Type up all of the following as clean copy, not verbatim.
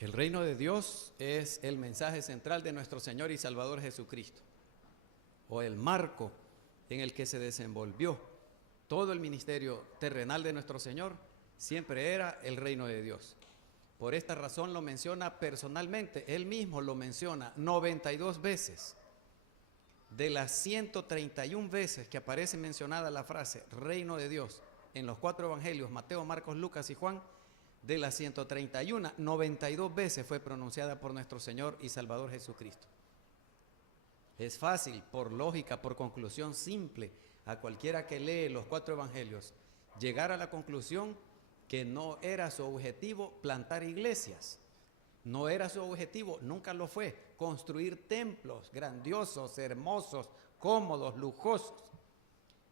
El reino de Dios es el mensaje central de nuestro Señor y Salvador Jesucristo, o el marco en el que se desenvolvió todo el ministerio terrenal de nuestro Señor, siempre era el reino de Dios. Por esta razón lo menciona personalmente, él mismo lo menciona 92 veces. De las 131 veces que aparece mencionada la frase reino de Dios en los 4 evangelios, Mateo, Marcos, Lucas y Juan, de las 131, 92 veces fue pronunciada por nuestro Señor y Salvador Jesucristo. Es fácil, por lógica, por conclusión simple, a cualquiera que lee los 4 evangelios, llegar a la conclusión que no era su objetivo plantar iglesias. No era su objetivo, nunca lo fue, construir templos grandiosos, hermosos, cómodos, lujosos.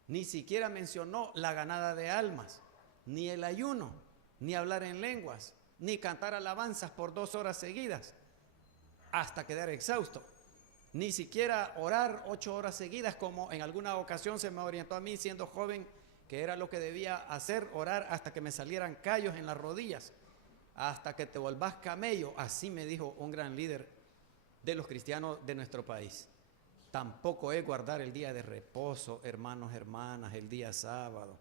Ni siquiera mencionó la ganada de almas, ni el ayuno, ni hablar en lenguas, ni cantar alabanzas por 2 horas seguidas, hasta quedar exhausto. Ni siquiera orar 8 horas seguidas, como en alguna ocasión se me orientó a mí siendo joven, que era lo que debía hacer, orar hasta que me salieran callos en las rodillas, hasta que te volvás camello. Así me dijo un gran líder de los cristianos de nuestro país. Tampoco es guardar el día de reposo, hermanos, hermanas, el día sábado.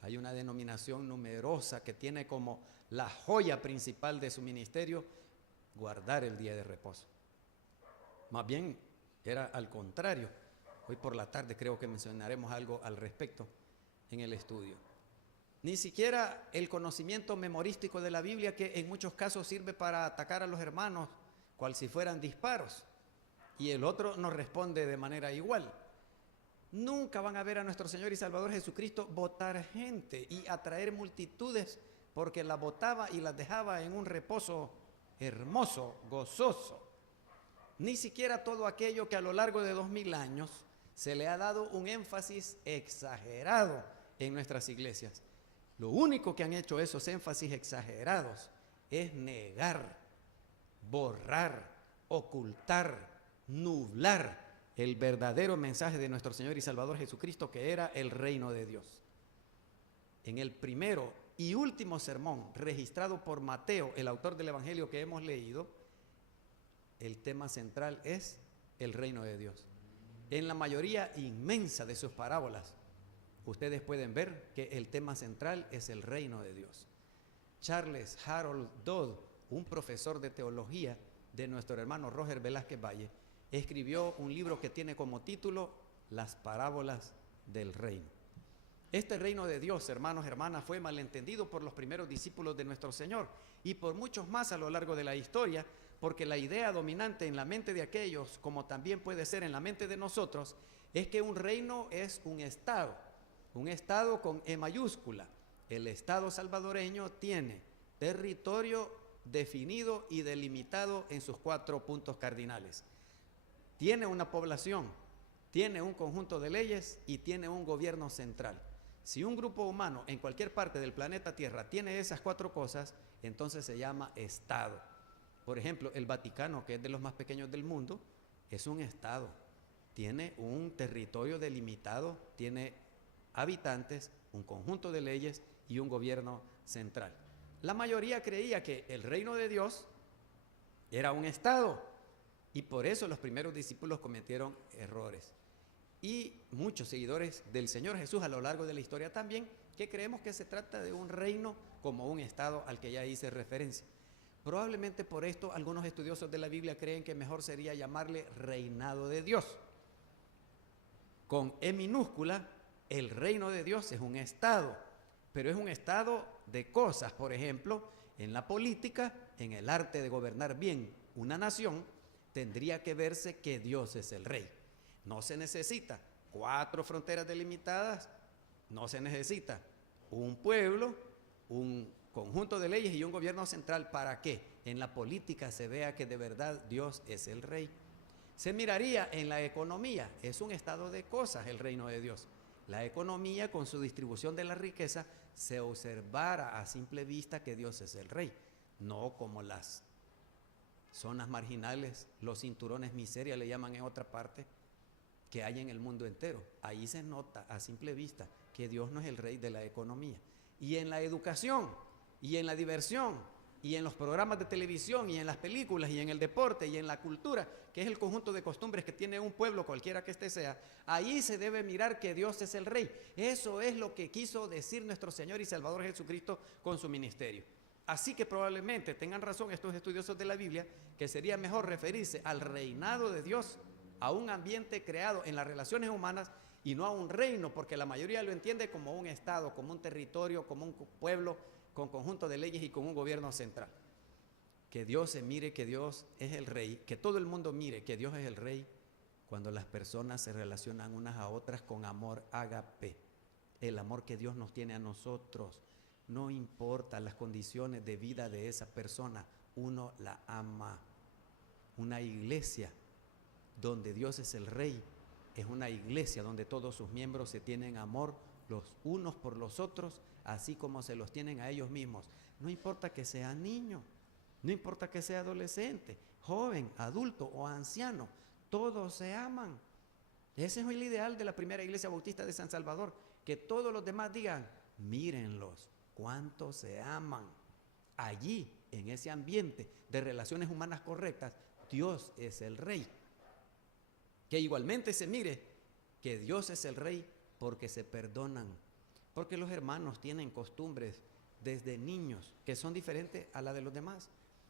Hay una denominación numerosa que tiene como la joya principal de su ministerio guardar el día de reposo. Más bien era al contrario. Hoy por la tarde creo que mencionaremos algo al respecto en el estudio. Ni siquiera el conocimiento memorístico de la Biblia, que en muchos casos sirve para atacar a los hermanos, cual si fueran disparos, y el otro nos responde de manera igual. Nunca van a ver a nuestro Señor y Salvador Jesucristo botar gente y atraer multitudes, porque las botaba y las dejaba en un reposo hermoso, gozoso. Ni siquiera todo aquello que a lo largo de 2000 años se le ha dado un énfasis exagerado en nuestras iglesias. Lo único que han hecho esos énfasis exagerados es negar, borrar, ocultar, nublar el verdadero mensaje de nuestro Señor y Salvador Jesucristo, que era el reino de Dios. En el primero y último sermón registrado por Mateo, el autor del evangelio que hemos leído, el tema central es el reino de Dios. En la mayoría inmensa de sus parábolas, ustedes pueden ver que el tema central es el reino de Dios. Charles Harold Dodd, un profesor de teología de nuestro hermano Roger Velázquez Valle, escribió un libro que tiene como título Las parábolas del reino. Este reino de Dios, hermanos, hermanas, fue malentendido por los primeros discípulos de nuestro Señor y por muchos más a lo largo de la historia, porque la idea dominante en la mente de aquellos, como también puede ser en la mente de nosotros, es que un reino es un estado con E mayúscula. El estado salvadoreño tiene territorio definido y delimitado en sus 4 puntos cardinales. Tiene una población, tiene un conjunto de leyes y tiene un gobierno central. Si un grupo humano en cualquier parte del planeta Tierra tiene esas 4 cosas, entonces se llama estado. Por ejemplo, el Vaticano, que es de los más pequeños del mundo, es un estado. Tiene un territorio delimitado, tiene habitantes, un conjunto de leyes y un gobierno central. La mayoría creía que el reino de Dios era un estado y por eso los primeros discípulos cometieron errores. Y muchos seguidores del Señor Jesús a lo largo de la historia también, que creemos que se trata de un reino como un estado al que ya hice referencia. Probablemente por esto algunos estudiosos de la Biblia creen que mejor sería llamarle reinado de Dios. Con E minúscula, el reino de Dios es un estado, pero es un estado de cosas. Por ejemplo, en la política, en el arte de gobernar bien una nación, tendría que verse que Dios es el rey. No se necesita 4 fronteras delimitadas, no se necesita un pueblo, un conjunto de leyes y un gobierno central para que en la política se vea que de verdad Dios es el rey. Se miraría en la economía, es un estado de cosas el reino de Dios. La economía con su distribución de la riqueza se observara a simple vista que Dios es el rey, no como las zonas marginales, los cinturones miseria le llaman en otra parte, que hay en el mundo entero. Ahí se nota a simple vista que Dios no es el rey de la economía. Y en la educación y en la diversión y en los programas de televisión y en las películas y en el deporte y en la cultura, que es el conjunto de costumbres que tiene un pueblo, cualquiera que éste sea, ahí se debe mirar que Dios es el Rey. Eso es lo que quiso decir nuestro Señor y Salvador Jesucristo con su ministerio. Así que probablemente tengan razón estos estudiosos de la Biblia, que sería mejor referirse al reinado de Dios, a un ambiente creado en las relaciones humanas y no a un reino, porque la mayoría lo entiende como un estado, como un territorio, como un pueblo, con conjunto de leyes y con un gobierno central. Que Dios se mire que Dios es el Rey, que todo el mundo mire que Dios es el Rey cuando las personas se relacionan unas a otras con amor ágape, el amor que Dios nos tiene a nosotros. No importa las condiciones de vida de esa persona, uno la ama. Una iglesia donde Dios es el Rey es una iglesia donde todos sus miembros se tienen amor los unos por los otros, así como se los tienen a ellos mismos. No importa que sea niño, no importa que sea adolescente, joven, adulto o anciano, todos se aman. Ese es el ideal de la primera iglesia bautista de San Salvador, que todos los demás digan, mírenlos, cuánto se aman. Allí, en ese ambiente de relaciones humanas correctas, Dios es el Rey. Que igualmente se mire que Dios es el Rey porque se perdonan, porque los hermanos tienen costumbres desde niños que son diferentes a la de los demás.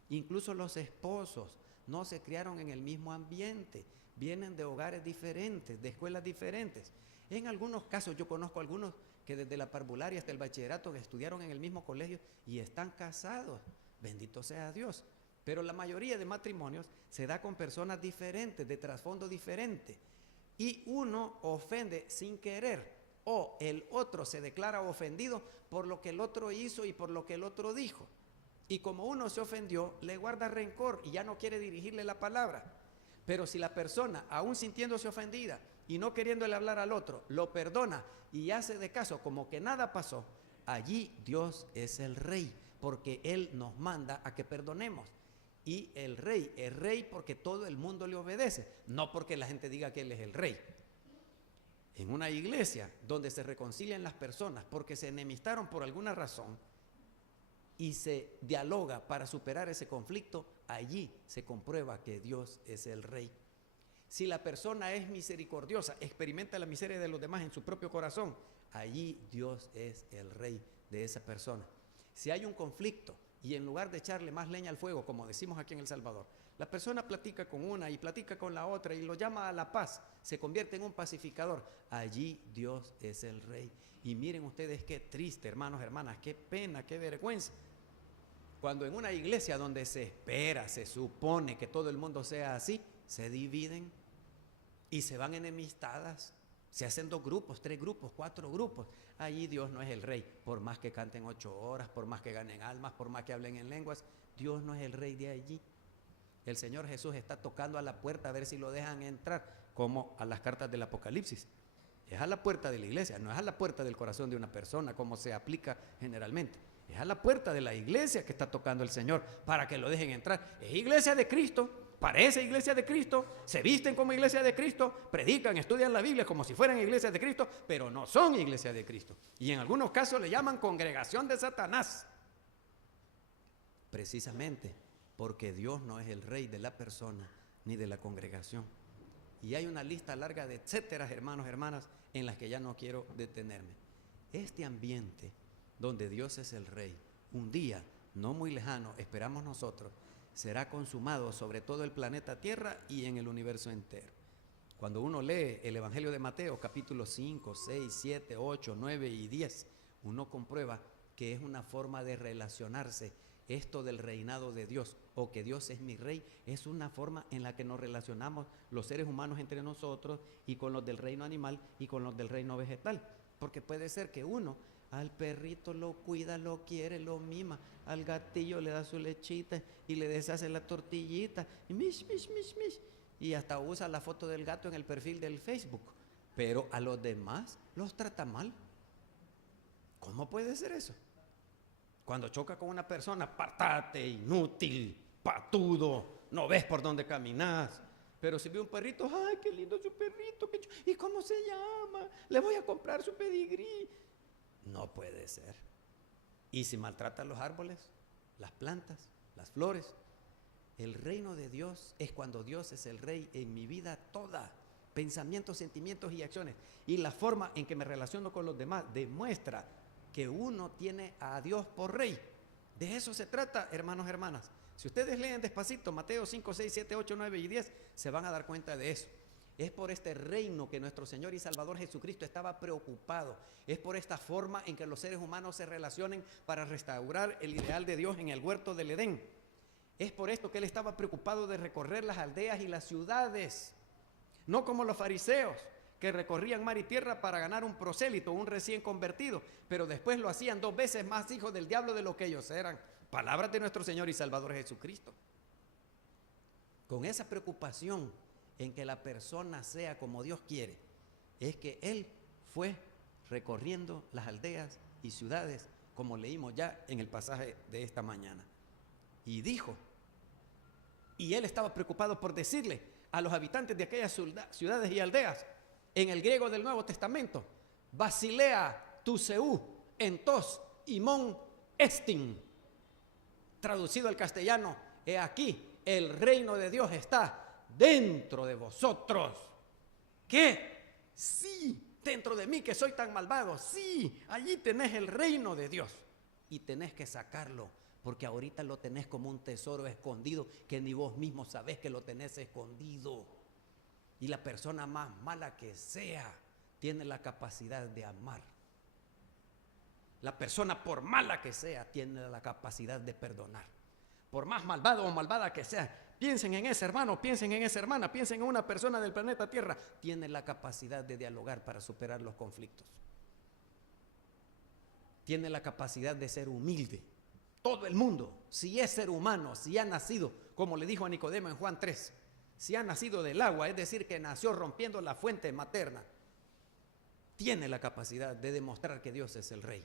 Incluso los esposos no se criaron en el mismo ambiente, vienen de hogares diferentes, de escuelas diferentes. En algunos casos, yo conozco algunos que desde la parvularia hasta el bachillerato estudiaron en el mismo colegio y están casados, bendito sea Dios. Pero la mayoría de matrimonios se da con personas diferentes, de trasfondo diferente. Y uno ofende sin querer, o el otro se declara ofendido por lo que el otro hizo y por lo que el otro dijo. Y como uno se ofendió, le guarda rencor y ya no quiere dirigirle la palabra. Pero si la persona, aún sintiéndose ofendida y no queriéndole hablar al otro, lo perdona y hace de caso como que nada pasó, allí Dios es el Rey, porque Él nos manda a que perdonemos. Y el Rey es Rey porque todo el mundo le obedece, no porque la gente diga que Él es el Rey. En una iglesia donde se reconcilian las personas porque se enemistaron por alguna razón y se dialoga para superar ese conflicto, allí se comprueba que Dios es el Rey. Si la persona es misericordiosa, experimenta la miseria de los demás en su propio corazón, allí Dios es el Rey de esa persona. Si hay un conflicto y en lugar de echarle más leña al fuego, como decimos aquí en El Salvador, la persona platica con una y platica con la otra y lo llama a la paz, se convierte en un pacificador, allí Dios es el Rey. Y miren ustedes qué triste, hermanos, hermanas, qué pena, qué vergüenza, cuando en una iglesia donde se espera, se supone que todo el mundo sea así, se dividen y se van enemistadas, se hacen 2 grupos, 3 grupos, 4 grupos. Allí Dios no es el Rey, por más que canten 8 horas, por más que ganen almas, por más que hablen en lenguas, Dios no es el Rey de allí. El Señor Jesús está tocando a la puerta a ver si lo dejan entrar, como a las cartas del Apocalipsis. Es a la puerta de la iglesia, no es a la puerta del corazón de una persona, como se aplica generalmente. Es a la puerta de la iglesia que está tocando el Señor para que lo dejen entrar. Es iglesia de Cristo, parece iglesia de Cristo, se visten como iglesia de Cristo, predican, estudian la Biblia como si fueran iglesias de Cristo, pero no son iglesia de Cristo. Y en algunos casos le llaman congregación de Satanás. Precisamente porque Dios no es el Rey de la persona ni de la congregación. Y hay una lista larga de etcétera, hermanos, hermanas, en las que ya no quiero detenerme. Este ambiente donde Dios es el Rey, un día no muy lejano, esperamos nosotros, será consumado sobre todo el planeta Tierra y en el universo entero. Cuando uno lee el Evangelio de Mateo, capítulos 5, 6, 7, 8, 9 y 10, uno comprueba que es una forma de relacionarse. Esto del reinado de Dios, o que Dios es mi Rey, es una forma en la que nos relacionamos los seres humanos entre nosotros y con los del reino animal y con los del reino vegetal. Porque puede ser que uno al perrito lo cuida, lo quiere, lo mima, al gatillo le da su lechita y le deshace la tortillita, y mish, mish, mish, mish, y hasta usa la foto del gato en el perfil del Facebook, pero a los demás los trata mal. ¿Cómo puede ser eso? Cuando choca con una persona, apartate, inútil, patudo, no ves por dónde caminas. Pero si ve un perrito, ¡ay, qué lindo su perrito! ¿Y cómo se llama? Le voy a comprar su pedigrí. No puede ser. Y si maltrata los árboles, las plantas, las flores. El reino de Dios es cuando Dios es el rey en mi vida toda, pensamientos, sentimientos y acciones. Y la forma en que me relaciono con los demás demuestra que uno tiene a Dios por rey. De eso se trata, hermanos, hermanas. Si ustedes leen despacito Mateo 5, 6, 7, 8, 9 y 10, se van a dar cuenta de eso. Es por este reino que nuestro Señor y Salvador Jesucristo estaba preocupado. Es por esta forma en que los seres humanos se relacionen para restaurar el ideal de Dios en el huerto del Edén. Es por esto que Él estaba preocupado de recorrer las aldeas y las ciudades. No como los fariseos, que recorrían mar y tierra para ganar un prosélito, un recién convertido, pero después lo hacían 2 veces más hijos del diablo de lo que ellos eran. Palabras de nuestro Señor y Salvador Jesucristo. Con esa preocupación en que la persona sea como Dios quiere, es que Él fue recorriendo las aldeas y ciudades, como leímos ya en el pasaje de esta mañana. Y dijo, y Él estaba preocupado por decirle a los habitantes de aquellas ciudades y aldeas, en el griego del Nuevo Testamento, Basilea, Tuseu, Entos, Imón, Estin. Traducido al castellano, he aquí, el reino de Dios está dentro de vosotros. ¿Qué? Sí, dentro de mí que soy tan malvado. Sí, allí tenés el reino de Dios. Y tenés que sacarlo, porque ahorita lo tenés como un tesoro escondido que ni vos mismo sabés que lo tenés escondido. Y la persona más mala que sea, tiene la capacidad de amar. La persona, por mala que sea, tiene la capacidad de perdonar. Por más malvado o malvada que sea, piensen en ese hermano, piensen en esa hermana, piensen en una persona del planeta Tierra, tiene la capacidad de dialogar para superar los conflictos. Tiene la capacidad de ser humilde. Todo el mundo, si es ser humano, si ha nacido, como le dijo a Nicodemo en Juan 3, si ha nacido del agua, es decir, que nació rompiendo la fuente materna, tiene la capacidad de demostrar que Dios es el Rey.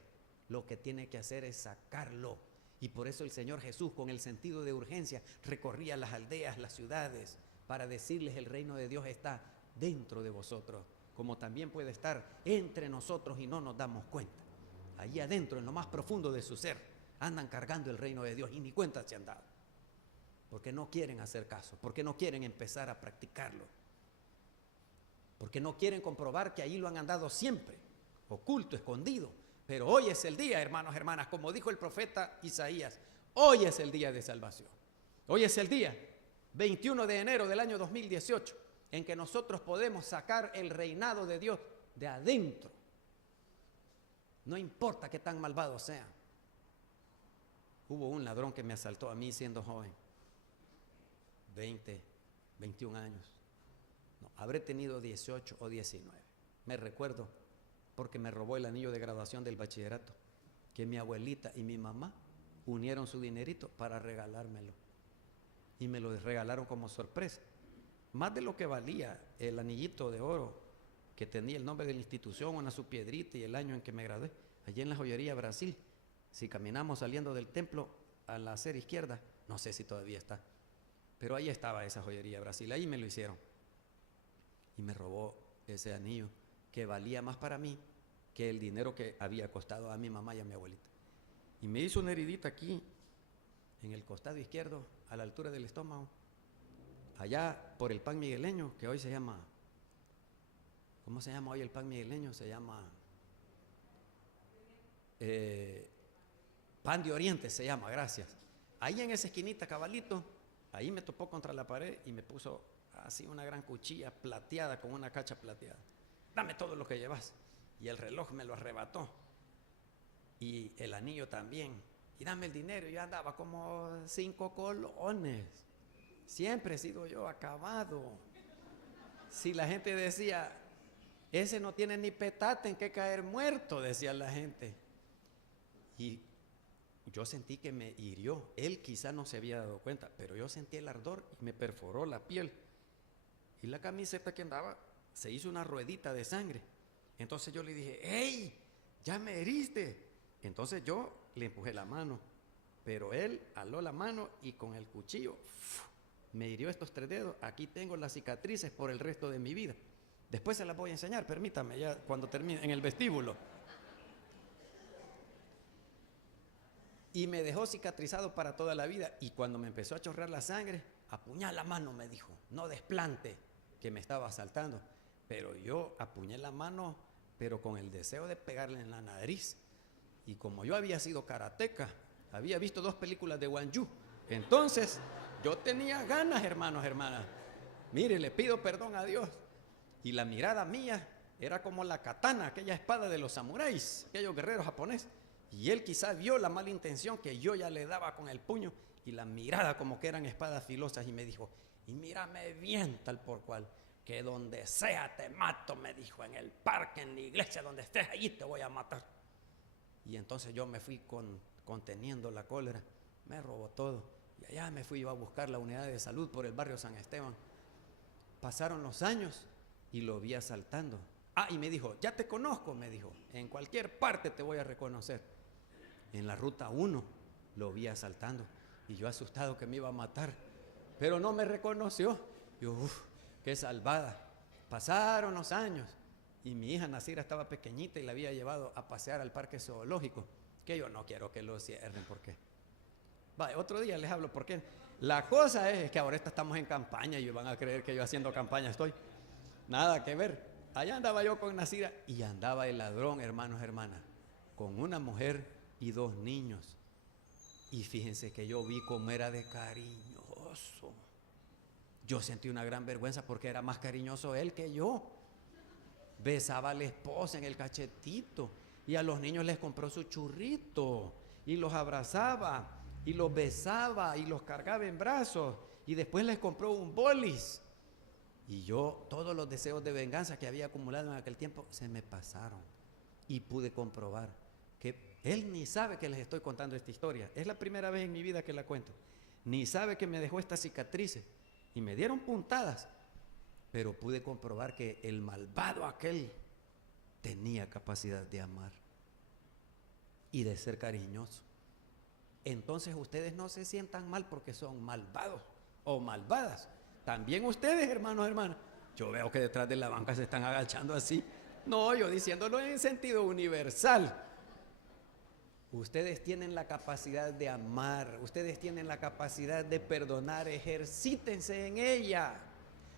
Lo que tiene que hacer es sacarlo. Y por eso el Señor Jesús, con el sentido de urgencia, recorría las aldeas, las ciudades, para decirles el reino de Dios está dentro de vosotros, como también puede estar entre nosotros y no nos damos cuenta. Allí adentro, en lo más profundo de su ser, andan cargando el reino de Dios y ni cuenta se han dado. Porque no quieren hacer caso, porque no quieren empezar a practicarlo, porque no quieren comprobar que ahí lo han andado siempre, oculto, escondido. Pero hoy es el día, hermanos, hermanas, como dijo el profeta Isaías, hoy es el día de salvación. Hoy es el día, 21 de enero del año 2018, en que nosotros podemos sacar el reinado de Dios de adentro. No importa qué tan malvado sea. Hubo un ladrón que me asaltó a mí siendo joven. 20, 21 años. No, habré tenido 18 o 19. Me recuerdo porque me robó el anillo de graduación del bachillerato, que mi abuelita y mi mamá unieron su dinerito para regalármelo. Y me lo regalaron como sorpresa. Más de lo que valía el anillito de oro que tenía el nombre de la institución, una su piedrita y el año en que me gradué, allí en la joyería Brasil. Si caminamos saliendo del templo a la acera izquierda, no sé si todavía está, pero ahí estaba esa joyería Brasil, ahí me lo hicieron. Y me robó ese anillo que valía más para mí que el dinero que había costado a mi mamá y a mi abuelita. Y me hizo una heridita aquí, en el costado izquierdo, a la altura del estómago, allá por el pan migueleño, que hoy se llama, ¿cómo se llama hoy el pan migueleño? Se llama Pan de Oriente, se llama, gracias. Ahí en esa esquinita, cabalito, ahí me topó contra la pared y me puso así una gran cuchilla plateada con una cacha plateada. Dame todo lo que llevas. Y el reloj me lo arrebató. Y el anillo también. Y dame el dinero. Yo andaba como 5 colones. Siempre he sido yo acabado. Si la gente decía, ese no tiene ni petate en que caer muerto, decía la gente. Y yo sentí que me hirió. Él quizá no se había dado cuenta, pero yo sentí el ardor y me perforó la piel. Y la camiseta que andaba se hizo una ruedita de sangre. Entonces yo le dije, ¡hey! ¡Ya me heriste! Entonces yo le empujé la mano, pero él aló la mano y con el cuchillo me hirió estos 3 dedos. Aquí tengo las cicatrices por el resto de mi vida. Después se las voy a enseñar, permítame, ya cuando termine en el vestíbulo. y me dejó cicatrizado para toda la vida. Y cuando me empezó a chorrear la sangre, apuñala la mano, me dijo, no desplante, que me estaba asaltando. Pero yo apuñé la mano, pero con el deseo de pegarle en la nariz. Y como yo había sido karateca, había visto 2 películas de Wang Yu, entonces yo tenía ganas, hermanos, hermanas. Mire, le pido perdón a Dios. Y la mirada mía era como la katana, aquella espada de los samuráis, aquellos guerreros japoneses. Y él quizá vio la mala intención que yo ya le daba con el puño y la mirada como que eran espadas filosas y me dijo, y mírame bien tal por cual, que donde sea te mato, me dijo, en el parque, en la iglesia, donde estés, allí te voy a matar. Y entonces yo me fui conteniendo la cólera, me robó todo y allá me fui yo a buscar la unidad de salud por el barrio San Esteban. Pasaron los años y lo vi asaltando. Y me dijo, ya te conozco, me dijo, en cualquier parte te voy a reconocer. En la ruta 1 lo vi asaltando y yo asustado que me iba a matar, pero no me reconoció. Yo, qué salvada. Pasaron los años y mi hija Nacira estaba pequeñita y la había llevado a pasear al parque zoológico, que yo no quiero que lo cierren, ¿por qué? Vale, otro día les hablo por qué. La cosa es que ahora estamos en campaña y van a creer que yo haciendo campaña estoy. Nada que ver. Allá andaba yo con Nacira y andaba el ladrón, hermanos, hermanas, con una mujer y 2 niños. Y fíjense que yo vi cómo era de cariñoso. Yo sentí una gran vergüenza porque era más cariñoso él que yo. Besaba a la esposa en el cachetito y a los niños les compró su churrito y los abrazaba y los besaba y los cargaba en brazos y después les compró un bolis. Y yo, todos los deseos de venganza que había acumulado en aquel tiempo se me pasaron y pude comprobar que él ni sabe que les estoy contando esta historia. Es la primera vez en mi vida que la cuento. Ni sabe que me dejó estas cicatrices y me dieron puntadas, pero pude comprobar que el malvado aquel tenía capacidad de amar y de ser cariñoso. Entonces ustedes no se sientan mal porque son malvados o malvadas. También ustedes, hermanos, hermanas. Yo veo que detrás de la banca se están agachando así. No, yo diciéndolo en sentido universal. Ustedes tienen la capacidad de amar, ustedes tienen la capacidad de perdonar, ejercítense en ella.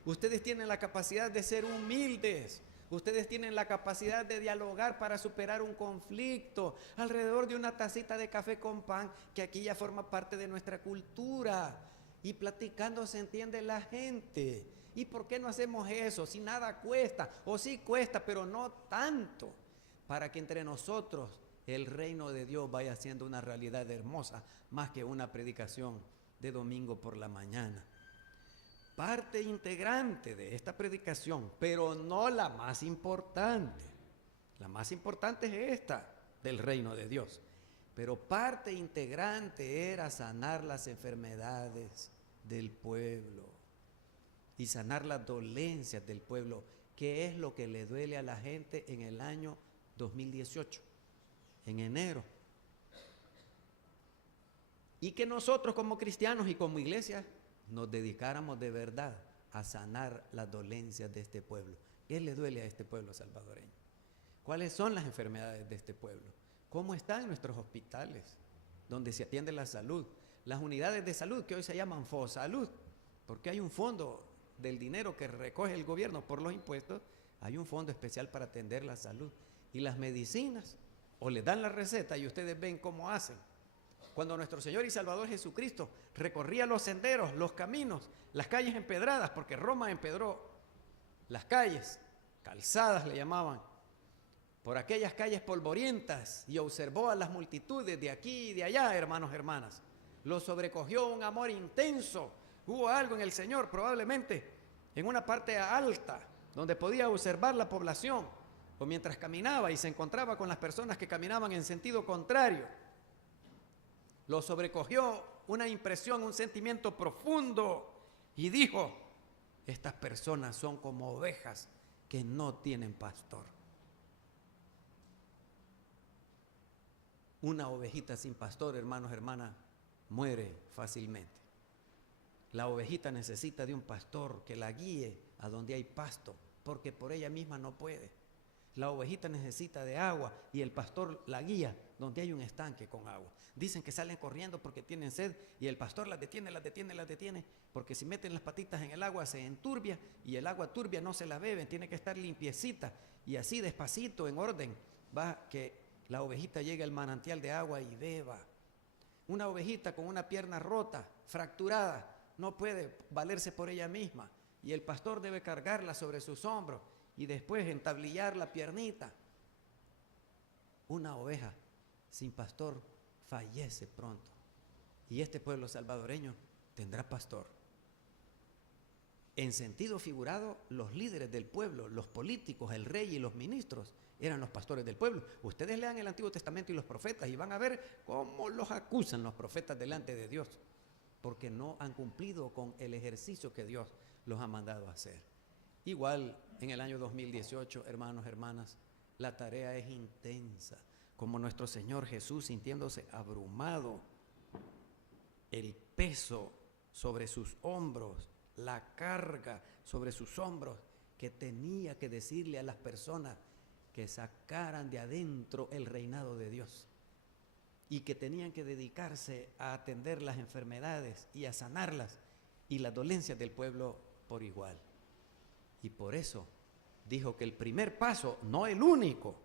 Ustedes tienen la capacidad de ser humildes. Ustedes tienen la capacidad de dialogar para superar un conflicto alrededor de una tacita de café con pan, que aquí ya forma parte de nuestra cultura. Y platicando se entiende la gente. ¿Y por qué no hacemos eso? Si nada cuesta, o sí cuesta, pero no tanto, para que entre nosotros el reino de Dios vaya siendo una realidad hermosa, más que una predicación de domingo por la mañana. Parte integrante de esta predicación, pero no la más importante. La más importante es esta, del reino de Dios. Pero parte integrante era sanar las enfermedades del pueblo y sanar las dolencias del pueblo, que es lo que le duele a la gente en el año 2018, en enero. Y que nosotros como cristianos y como iglesia nos dedicáramos de verdad a sanar las dolencias de este pueblo. ¿Qué le duele a este pueblo salvadoreño? ¿Cuáles son las enfermedades de este pueblo? ¿Cómo están nuestros hospitales donde se atiende la salud? Las unidades de salud que hoy se llaman FOSalud, porque hay un fondo del dinero que recoge el gobierno por los impuestos, hay un fondo especial para atender la salud. Y las medicinas, o les dan la receta y ustedes ven cómo hacen. Cuando nuestro Señor y Salvador Jesucristo recorría los senderos, los caminos, las calles empedradas, porque Roma empedró las calles, calzadas le llamaban, por aquellas calles polvorientas, y observó a las multitudes de aquí y de allá, hermanos, hermanas. Lo sobrecogió un amor intenso. Hubo algo en el Señor, probablemente en una parte alta, donde podía observar la población, o mientras caminaba y se encontraba con las personas que caminaban en sentido contrario. Lo sobrecogió una impresión, un sentimiento profundo, y dijo: estas personas son como ovejas que no tienen pastor. Una ovejita sin pastor, hermanos, hermanas, muere fácilmente. La ovejita necesita de un pastor que la guíe a donde hay pasto, porque por ella misma no puede. La ovejita necesita de agua y el pastor la guía donde hay un estanque con agua. Dicen que salen corriendo porque tienen sed y el pastor las detiene, porque si meten las patitas en el agua se enturbia y el agua turbia no se la beben, tiene que estar limpiecita y así despacito, en orden, va que la ovejita llegue al manantial de agua y beba. Una ovejita con una pierna rota, fracturada, no puede valerse por ella misma y el pastor debe cargarla sobre sus hombros y después entablillar la piernita. Una oveja sin pastor fallece pronto. Y este pueblo salvadoreño tendrá pastor. En sentido figurado, los líderes del pueblo, los políticos, el rey y los ministros eran los pastores del pueblo. Ustedes lean el Antiguo Testamento y los profetas y van a ver cómo los acusan los profetas delante de Dios, porque no han cumplido con el ejercicio que Dios los ha mandado a hacer. Igual en el año 2018, hermanos, hermanas, la tarea es intensa, como nuestro Señor Jesús sintiéndose abrumado, el peso sobre sus hombros, la carga sobre sus hombros, que tenía que decirle a las personas que sacaran de adentro el reinado de Dios y que tenían que dedicarse a atender las enfermedades y a sanarlas y las dolencias del pueblo por igual. Y por eso dijo que el primer paso, no el único,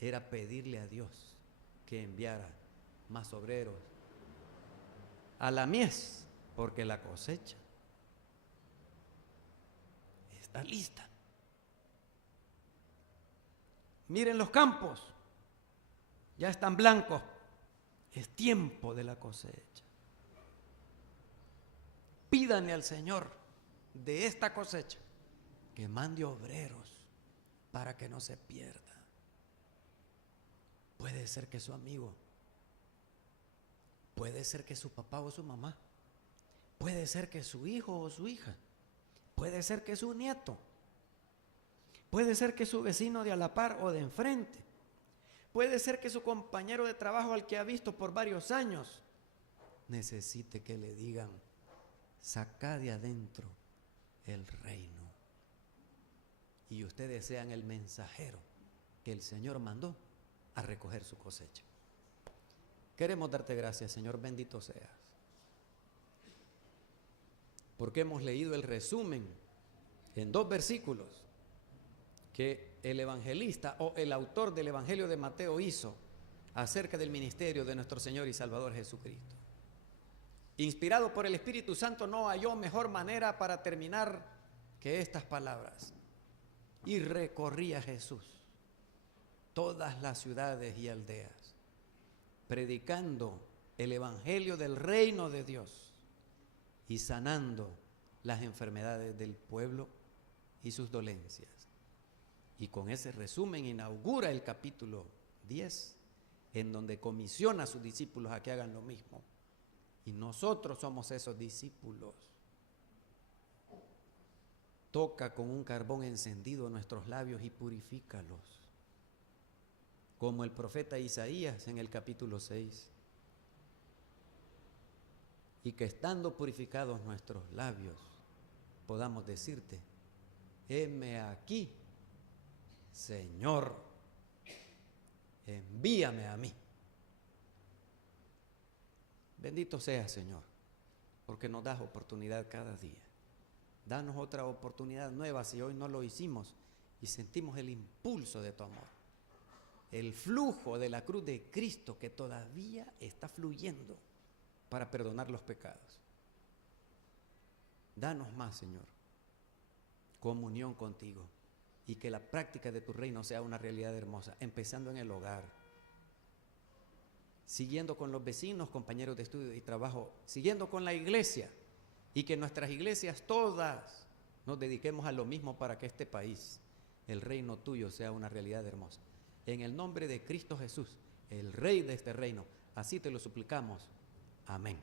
era pedirle a Dios que enviara más obreros a la mies, porque la cosecha está lista. Miren los campos, ya están blancos, es tiempo de la cosecha. Pídanle al Señor de esta cosecha que mande obreros para que no se pierda. Puede ser que su amigo, puede ser que su papá o su mamá, puede ser que su hijo o su hija, puede ser que su nieto, puede ser que su vecino de a la par o de enfrente, puede ser que su compañero de trabajo al que ha visto por varios años necesite que le digan: saca de adentro el reino. Y ustedes sean el mensajero que el Señor mandó a recoger su cosecha. Queremos darte gracias, Señor, bendito seas, porque hemos leído el resumen en 2 versículos que el evangelista o el autor del Evangelio de Mateo hizo acerca del ministerio de nuestro Señor y Salvador Jesucristo. Inspirado por el Espíritu Santo, no halló mejor manera para terminar que estas palabras: y recorría Jesús todas las ciudades y aldeas, predicando el evangelio del reino de Dios y sanando las enfermedades del pueblo y sus dolencias. Y con ese resumen inaugura el capítulo 10, en donde comisiona a sus discípulos a que hagan lo mismo. Y nosotros somos esos discípulos. Toca con un carbón encendido nuestros labios y purifícalos, como el profeta Isaías en el capítulo 6. Y que estando purificados nuestros labios, podamos decirte: heme aquí, Señor, envíame a mí. Bendito seas, Señor, porque nos das oportunidad cada día. Danos otra oportunidad nueva si hoy no lo hicimos y sentimos el impulso de tu amor, el flujo de la cruz de Cristo que todavía está fluyendo para perdonar los pecados. Danos más, Señor, comunión contigo, y que la práctica de tu reino sea una realidad hermosa, empezando en el hogar, siguiendo con los vecinos, compañeros de estudio y trabajo, siguiendo con la iglesia, y que nuestras iglesias todas nos dediquemos a lo mismo para que este país, el reino tuyo, sea una realidad hermosa. En el nombre de Cristo Jesús, el Rey de este reino, así te lo suplicamos. Amén.